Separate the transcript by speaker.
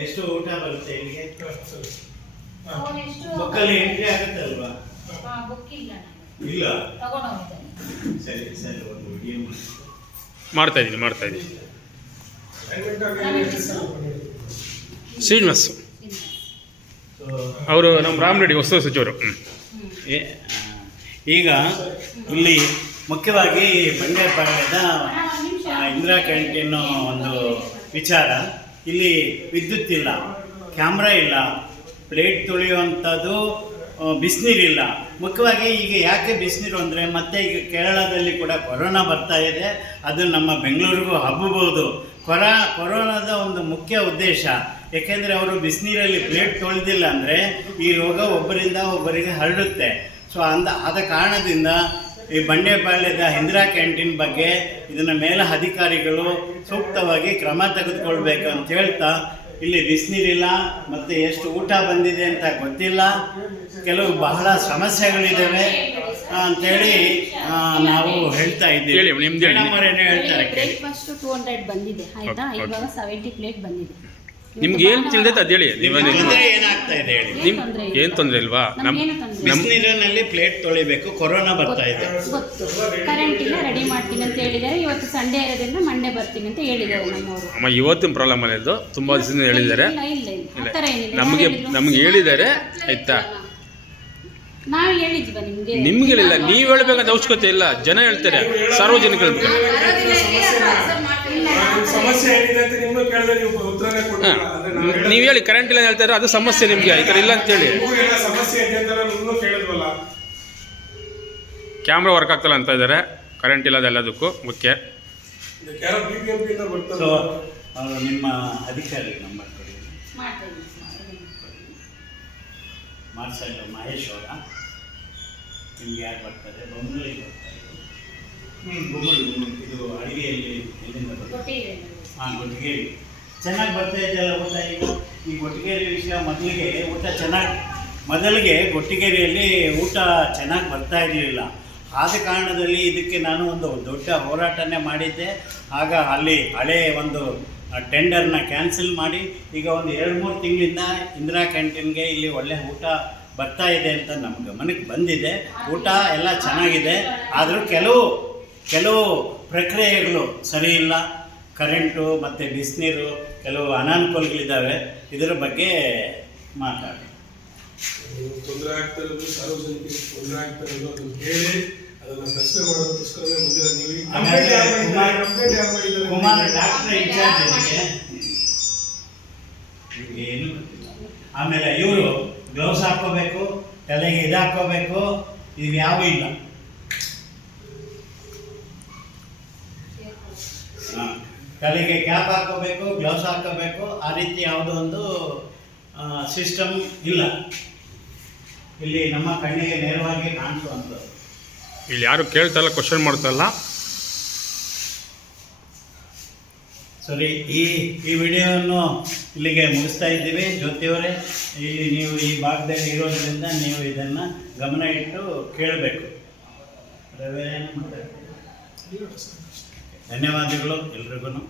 Speaker 1: ಎಷ್ಟು ಊಟ ಬರುತ್ತೆ? ಇಲ್ಲಿಗೆ ಬುಕ್ಕಲ್ಲಿ ಎಂಟ್ರಿ ಆಗುತ್ತಲ್ವಾ?
Speaker 2: ಬುಕ್ ಇಲ್ಲ
Speaker 1: ಸರಿ ಸರಿ ಒಂದು ವಿಡಿಯೋ
Speaker 3: ಮಾಡ್ತಾ ಇದ್ದೀನಿ ಮಾಡ್ತಾ ಇದ್ದೀನಿ. ಶ್ರೀನಿವಾಸ್.
Speaker 1: ಸೊ
Speaker 3: ಅವರು ನಮ್ಮ ರಾಮ್ ರೆಡ್ಡಿ ಹೊಸ ಸಚಿವರು
Speaker 1: ಈಗ ಇಲ್ಲಿ ಮುಖ್ಯವಾಗಿ ಬಂಡೆಪಾಳ್ಯದ ಆ, ಇಂದಿರಾ ಕ್ಯಾಂಟೀನ್ ಒಂದು ವಿಚಾರ. ಇಲ್ಲಿ ವಿದ್ಯುತ್ ಇಲ್ಲ, ಕ್ಯಾಮ್ರಾ ಇಲ್ಲ, ಪ್ಲೇಟ್ ತೊಳೆಯುವಂಥದ್ದು ಬಿಸಿನೀರಿಲ್ಲ ಮುಖ್ಯವಾಗಿ ಈಗ ಯಾಕೆ ಬಿಸಿನೀರು ಅಂದರೆ ಮತ್ತೆ ಈಗ ಕೇರಳದಲ್ಲಿ ಕೂಡ ಕೊರೋನಾ ಬರ್ತಾ ಇದೆ. ಅದು ನಮ್ಮ ಬೆಂಗಳೂರಿಗೂ ಹಬ್ಬಬಹುದು. ಕೊರ, ಕೊರೋನಾದ ಒಂದು ಮುಖ್ಯ ಉದ್ದೇಶ. ಏಕೆಂದರೆ ಅವರು ಬಿಸಿನೀರಲ್ಲಿ ಪ್ಲೇಟ್ ತೊಳೆದಿಲ್ಲ ಅಂದರೆ ಈ ರೋಗ ಒಬ್ಬರಿಂದ ಒಬ್ಬರಿಗೆ ಹರಡುತ್ತೆ. ಸೊ ಅಂದ, ಆದ ಕಾರಣದಿಂದ ಈ ಬಂಡೆಪಾಳ್ಯದ ಇಂದಿರಾ ಕ್ಯಾಂಟೀನ್ ಬಗ್ಗೆ ಇದನ್ನ ಮೇಲ ಅಧಿಕಾರಿಗಳು ಸೂಕ್ತವಾಗಿ ಕ್ರಮ ತೆಗೆದುಕೊಳ್ಬೇಕು ಅಂತ ಹೇಳ್ತಾ ಇಲ್ಲಿ ಬಿಸಿನೀರಿಲ್ಲ ಮತ್ತು ಎಷ್ಟು ಊಟ ಬಂದಿದೆ ಅಂತ ಗೊತ್ತಿಲ್ಲ ಕೆಲವು ಬಹಳ ಸಮಸ್ಯೆಗಳಿದ್ದಾವೆ ಅಂತೇಳಿ ನಾವು ಹೇಳ್ತಾ ಇದ್ದೀವಿ. ಮೇಡಮ್ ಹೇಳ್ತಾರೆ.
Speaker 2: ಬ್ರೇಕ್ಫಾಸ್ಟ್ ಟೂ ಹಂಡ್ರೆಡ್ ಬಂದಿದೆ ಆಯ್ತಾ. ಇವಾಗ ಸೆವೆಂಟಿ ಪ್ಲೇಟ್ ಬಂದಿದೆ
Speaker 3: ನಿಮ್ಗೆ ಏನು ತಿಳಿದೈತೆ ಅದು ಹೇಳಿ ನೀವೇನು
Speaker 1: ಇದೆ ಹೇಳಿ.
Speaker 3: ನಿಮ್ ಏನು ತೊಂದರೆ ಇಲ್ವಾ?
Speaker 2: ನಮ್
Speaker 3: ನಮ್
Speaker 1: ಬಿಸಿನೀರಿನಲ್ಲಿ ಪ್ಲೇಟ್ ತೊಳಿಬೇಕು ಕೊರೋನಾ ಬರ್ತಾ ಇದೆ.
Speaker 2: ಗೊತ್ತು ಕರೆಂಟ್ ಇಲ್ಲ ರೆಡಿ ಮಾಡ್ತೀನಿ ಅಂತ ಹೇಳಿದ್ದಾರೆ. ಇವತ್ತು ಸಂಡೇ ಇರೋದ್ರಿಂದ ಮಂಡೆ ಬರ್ತೀನಿ ಅಂತ ಹೇಳಿದ್ದಾರೆ ನಮ್ಮವರು.
Speaker 3: ಅಮ್ಮ ಇವತ್ತಿನ ಪ್ರಾಬ್ಲಮ್ ಅಲ್ಲಿದ್ದು ತುಂಬಾ ದಿವಸದಿಂದ ಹೇಳಿದ್ದಾರೆ.
Speaker 2: ಇಲ್ಲ ಇಲ್ಲ ಇಲ್ಲ. ಆ ಥರ ಏನಿಲ್ಲ.
Speaker 3: ನಮಗೆ
Speaker 2: ಹೇಳಿದ್ರು?
Speaker 3: ನಮ್ಗೆ ಹೇಳಿದ್ದಾರೆ. ಆಯ್ತಾ?
Speaker 2: ನಾವು ಹೇಳಿದ್ವಾ ನಿಮ್ಗೆ?
Speaker 3: ನಿಮ್ಗೆ ಹೇಳಿಲ್ಲ ನೀವು ಹೇಳ್ಬೇಕಂತ ಅವಶ್ಯಕತೆ ಇಲ್ಲ. ಜನ ಹೇಳ್ತಾರೆ. ಸಾರ್ವಜನಿಕರು ಹೇಳ್ಬೇಕು.
Speaker 4: ಸಮಸ್ಯೆ ಏನಿದೆ ಅಂತ ನಿಮ್ಮನ್ನು ಕೇಳಿದ್ರೆ ನೀವು ಉತ್ತರನೇ ಕೊಟ್ಟಿಲ್ಲ ಅಂದ್ರೆ ನಾವು ಹೇಳೋದು-
Speaker 3: ನೀವು ಹೇಳಿ ಕರೆಂಟ್ ಇಲ್ಲ ಅಂತ ಇದ್ರೆ ಅದು ಸಮಸ್ಯೆ ನಿಮಗೆ ಈ ಥರ ಇಲ್ಲ ಅಂತೇಳಿ.
Speaker 4: ನಿಮಗೂ ಎಲ್ಲ ಸಮಸ್ಯೆ ಇದೆ ಅಂತ ನಾನು ಕೇಳಿದ್ವಲ್ಲ.
Speaker 3: ಕ್ಯಾಮ್ರಾ ವರ್ಕ್ ಆಗ್ತಲ್ಲ ಅಂತ ಇದ್ದಾರೆ ಕರೆಂಟ್ ಇಲ್ಲದ ಎಲ್ಲದಕ್ಕೂ ಮುಖ್ಯ.
Speaker 4: ಇದಕ್ಕೆ ಯಾರೋ ಬಿ ಪಿ ಎಂ ಪಿಯಿಂದ
Speaker 1: ಸೊ
Speaker 4: ಬರ್ತಾರೆ
Speaker 1: ಅವರು ನಿಮ್ಮ ಅಧಿಕಾರಿ ನಂಬರ್ ಕೊಡಿ.
Speaker 2: ಮಾಡ್ತಾ
Speaker 1: ಮಾರ್ಸಲ್ ಮಹೇಶ್ ಅವರ? ನಿಮ್ಗೆ ಯಾರು ಬರ್ತಾರೆ? ಬೊಮ್ಮಳಿಗೆ ಬರ್ತಾರೆ. ಇದು. ಅಡುಗೆಯಲ್ಲಿ ಎಲ್ಲಿಂದ ಹಾಂ ಗೊಟ್ಟಿಗೇರಿ ಚೆನ್ನಾಗಿ ಬರ್ತಾ ಇದೆಯಲ್ಲ ಊಟ ಈಗ? ಈ ಗೊಟ್ಟಿಗೇರಿ ವಿಷಯ ಮೊದಲಿಗೆ ಊಟ ಚೆನ್ನಾಗಿ ಮೊದಲಿಗೆ ಗೊಟ್ಟಿಗೇರಿಯಲ್ಲಿ ಊಟ ಚೆನ್ನಾಗಿ ಬರ್ತಾ ಇರಲಿಲ್ಲ. ಆದ ಕಾರಣದಲ್ಲಿ ಇದಕ್ಕೆ ನಾನು ಒಂದು ದೊಡ್ಡ ಹೋರಾಟನೇ ಮಾಡಿದ್ದೆ. ಆಗ ಅಲ್ಲಿ ಹಳೆ ಒಂದು ಟೆಂಡರ್ನ ಕ್ಯಾನ್ಸಲ್ ಮಾಡಿ ಈಗ ಒಂದು ಎರಡು ಮೂರು ತಿಂಗಳಿಂದ ಇಂದಿರಾ ಕ್ಯಾಂಟೀನ್ಗೆ ಇಲ್ಲಿ ಒಳ್ಳೆ ಊಟ ಬರ್ತಾ ಇದೆ ಅಂತ ನಮ್ಮ ಗಮನಕ್ಕೆ ಬಂದಿದೆ. ಊಟ ಎಲ್ಲ ಚೆನ್ನಾಗಿದೆ. ಆದರೂ ಕೆಲವು ಕೆಲವು ಪ್ರಕ್ರಿಯೆಗಳು ಸರಿ ಇಲ್ಲ ಕರೆಂಟು ಮತ್ತು ಬಿಸಿನೀರು ಕೆಲವು ಅನಾನುಕೂಲಗಳಿದ್ದಾವೆ. ಇದರ ಬಗ್ಗೆ ಮಾತಾಡಿ.
Speaker 4: ತೊಂದರೆ ಆಗ್ತಾ ಇರೋದು ಸಾರ್ವಜನಿಕರಿಗೆ ತೊಂದರೆ ಆಗ್ತಾ ಇರೋದು ಅದನ್ನು ಹೇಳಿ ಅದನ್ನ ಪ್ರಶ್ನೆ ಮಾಡೋದಕ್ಕೋಸ್ಕರನೇ ಬಂದಿರೋ ನೀವು.
Speaker 1: ಕುಮಾರ್ ಡಾಕ್ಟರ್ ಇನ್ಚಾರ್ಜ್ ಏನು ಆಮೇಲೆ ಇವರು ಗ್ಲೌಸ್ ಹಾಕೋಬೇಕು ತಲೆಗೆ ಇದು ಹಾಕೋಬೇಕು ಇದು ಯಾವ ಇಲ್ಲ ಹಾ. ತಲೆಗೆ ಕ್ಯಾಪ್ ಹಾಕೋಬೇಕು ಗ್ಲೌಸ್ ಹಾಕೋಬೇಕು ಆ ರೀತಿ ಯಾವುದೋ ಒಂದು ಸಿಸ್ಟಮ್ ಇಲ್ಲ. ಇಲ್ಲಿ ನಮ್ಮ ಕಣ್ಣಿಗೆ ನೇರವಾಗಿ ಕಾಣಿಸುವಂಥದ್ದು.
Speaker 3: ಇಲ್ಲಿ ಯಾರು ಕೇಳ್ತಲ್ಲ ಕ್ವಶನ್ ಮಾಡ್ತಲ್ಲ
Speaker 1: ಸರಿ ಈ ಈ ವಿಡಿಯೋವನ್ನು ಇಲ್ಲಿಗೆ ಮುಗಿಸ್ತಾ ಇದ್ದೀವಿ. ಜ್ಯೋತಿಯವರೇ ಇಲ್ಲಿ ನೀವು ಈ ಭಾಗದಲ್ಲಿ ಇರೋದ್ರಿಂದ ನೀವು ಇದನ್ನು ಗಮನ ಇಟ್ಟು ಕೇಳಬೇಕು. ರವೆ ಏನು? ಧನ್ಯವಾದಗಳು ಎಲ್ರಿಗೂ